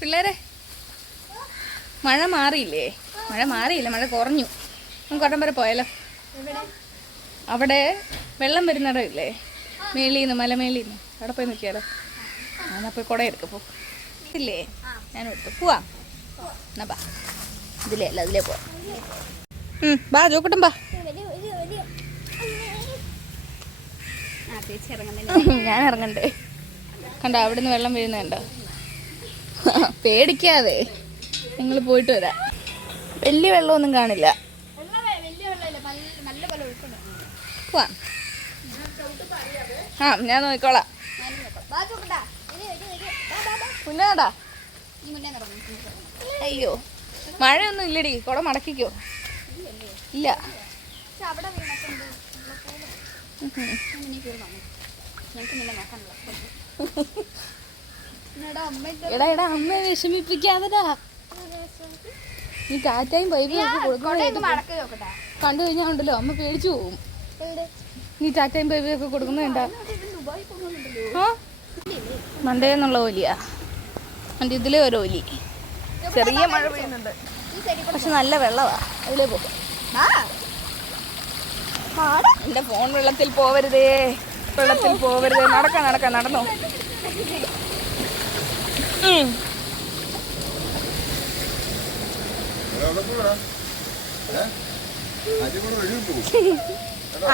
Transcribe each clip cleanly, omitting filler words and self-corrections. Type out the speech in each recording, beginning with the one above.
പിള്ളേരെ മഴ മാറിയില്ലേ? മഴ മാറിയില്ല, മഴ കുറഞ്ഞു. നമുക്ക് ഒരെണ്ണം വരെ പോയാലോ? അവിടെ വെള്ളം വരുന്നിടമില്ലേ, മേളിന്ന് മലമേളിന്ന്, അവിടെ പോയി നിൽക്കിയാലോ? എന്നാ പോയി കുട എടുക്കപ്പോ ഇല്ലേ? ഞാൻ എടുത്തു പോവാം. എന്നാ ബാ, ഇതിലേ അല്ല അതിലേ പോവാം. ബാ ജോക്കട്ടും ബാ. ഞാൻ ഇറങ്ങണ്ടേ? കണ്ടോ അവിടുന്ന് വെള്ളം വീഴുന്നുണ്ടോ? പേടിക്കാതെ നിങ്ങൾ പോയിട്ട് വരാം. വലിയ വെള്ളമൊന്നും കാണില്ല. പോവാം. ആ ഞാൻ നോക്കിക്കോളാം. മുന്നേടാ. അയ്യോ മഴയൊന്നും ഇല്ലടി, കുട മടക്കിക്കോ. ഇല്ല എടാ എടാ അമ്മ വിഷമിപ്പിക്കാതെടാ. നീ ടാറ്റയും പൈപ്പും ഒക്കെ കൊടുക്കണ കണ്ടു കഴിഞ്ഞാൽ ഉണ്ടല്ലോ അമ്മ പേടിച്ചു പോവും. നീ ടാറ്റയും പൈപ്പും ഒക്കെ കൊടുക്കുന്നുണ്ടാ? ആ മണ്ടേന്നുള്ള ഓലിയാ എൻ്റെ ഇതിലെ ഒരു ഓലി. ചെറിയ മഴ പെയ്യുന്നുണ്ട്, പക്ഷെ നല്ല വെള്ളമാ. അതിലേ പോകും. എൻ്റെ ഫോൺ വെള്ളത്തിൽ പോവരുതേ, വെള്ളത്തിൽ പോവരുതേ. നടക്കാം നടക്കാം, നടന്നോ.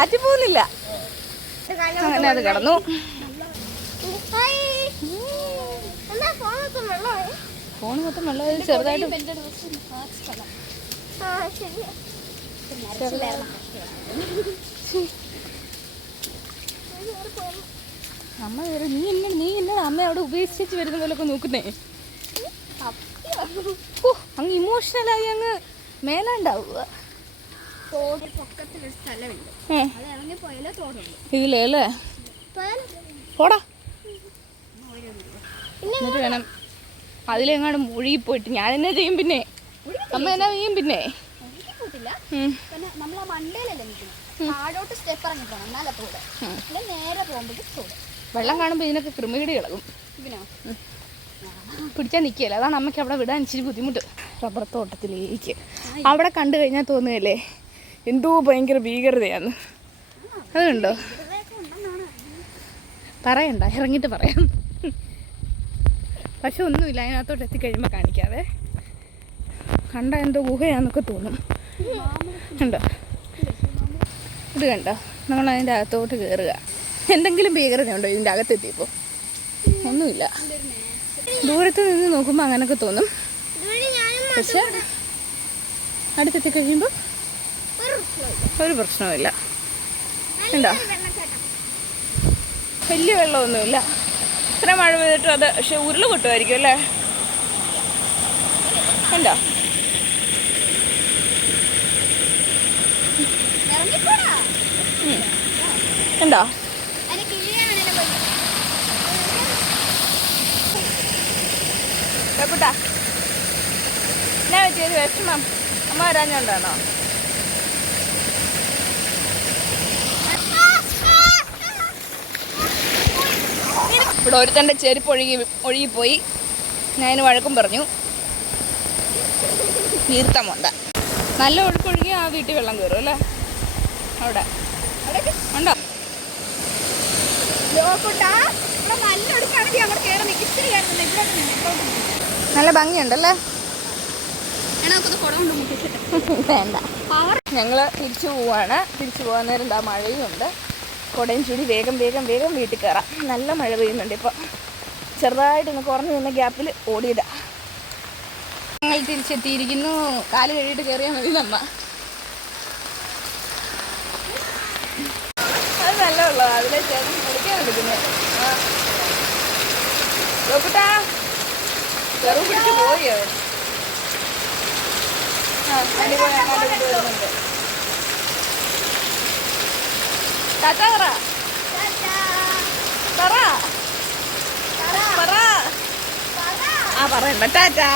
ആറ്റി പോകുന്നില്ല, അങ്ങനെ അത് കിടന്നു. ഫോൺ മൊത്തം വെള്ളം ചെറുതായിട്ട് അമ്മ വരും. നീ എന്നോട് അമ്മ അവിടെ ഉപേക്ഷിച്ച് വരുന്ന പോലൊക്കെ നോക്കുന്നേ. അങ്ങ് ഇമോഷണലായി അങ്ങ് മേലാണ്ടാവുക. ഇതിലേ അല്ലേ? പോടാ. എന്നിട്ട് വേണം അതിലെങ്ങാണ്ട് മുഴുകിപ്പോയിട്ട് ഞാൻ എന്നാ ചെയ്യും? പിന്നെ അമ്മ എന്നാ ചെയ്യും? പിന്നെ വെള്ളം കാണുമ്പോ ഇതിനൊക്കെ കൃമികടി ഇളകും. പിടിച്ചാൽ നിൽക്കുകയല്ല. അതാണ് അമ്മയ്ക്ക് അവിടെ വിടാൻ ഇച്ചിരി ബുദ്ധിമുട്ട്. റബ്ബർ തോട്ടത്തിലേക്ക് അവിടെ കണ്ടു കഴിഞ്ഞാൽ തോന്നുകയല്ലേ എന്തോ ഭയങ്കര ഭീകരതയാന്ന്. അതുണ്ടോ? പറയണ്ട, ഇറങ്ങിയിട്ട് പറയാം. പക്ഷെ ഒന്നുമില്ല, അതിനകത്തോട്ട് എത്തിക്കഴിയുമ്പോൾ കാണിക്കാതെ. കണ്ട എന്തോ ഗുഹയാന്നൊക്കെ തോന്നും. കണ്ടോ ഇത്? കണ്ടോ? നമ്മൾ അതിൻ്റെ അകത്തോട്ട് കയറുക. എന്തെങ്കിലും ഭീകരതയുണ്ടോ ഇതിൻ്റെ അകത്തെത്തിയപ്പോൾ? ഒന്നുമില്ല. ദൂരത്ത് നിന്ന് നോക്കുമ്പോൾ അങ്ങനെയൊക്കെ തോന്നും, പക്ഷെ അടുത്തെത്തി കഴിയുമ്പോൾ ഒരു പ്രശ്നവുമില്ല. ഉണ്ടോ? വലിയ വെള്ളമൊന്നുമില്ല. ഇത്ര മഴ പെയ്തിട്ടും അത് പക്ഷെ ഉരുള് പൊട്ടുമായിരിക്കും അല്ലേ? ഉണ്ടോ? ഉണ്ടോ? കേട്ടാ എന്നാ പറ്റിയത്? വിഷമം അമ്മ വരാഞ്ഞോണ്ടാണോ? ഇവിടെ ഒരുത്തൻ്റെ ചെരുപ്പ് ഒഴുകിപ്പോയി. ഞാൻ അതിന് വഴക്കും പറഞ്ഞു. വീർത്തമുണ്ട. നല്ല ഒഴുക്കൊഴുകി ആ വീട്ടിൽ വെള്ളം കയറും അല്ലേ? അവിടെ ഉണ്ടോ? നല്ല ഭംഗിയുണ്ടല്ലേ? വേണ്ട, ഞങ്ങൾ തിരിച്ചു പോവാണ്. തിരിച്ചു പോകാൻ നേരം എന്താ മഴയും ഉണ്ട്. കുടയും ചൂടി വേഗം വേഗം വേഗം വീട്ടിൽ കയറാം. നല്ല മഴ പെയ്യുന്നുണ്ട് ഇപ്പോൾ. ചെറുതായിട്ടൊന്ന് കുറഞ്ഞു നിന്ന ഗ്യാപ്പിൽ ഓടിയതാ. ഞങ്ങൾ തിരിച്ചെത്തിയിരിക്കുന്നു. കാല് കഴുകിയിട്ട് കയറിയാൽ മതി നമ്മ. അത് നല്ല ഉള്ളൂ. അതിലെ ചേട്ടൻ കുളിക്കാൻ എടുക്കുന്നത്. നോക്കട്ടാ, ചെറു പിടിച്ച് പോയി അവൻ. വരുന്നുണ്ട്. ടാറ്റാ പറ. പറ. ആ പറയണ്ട. ടാറ്റാ.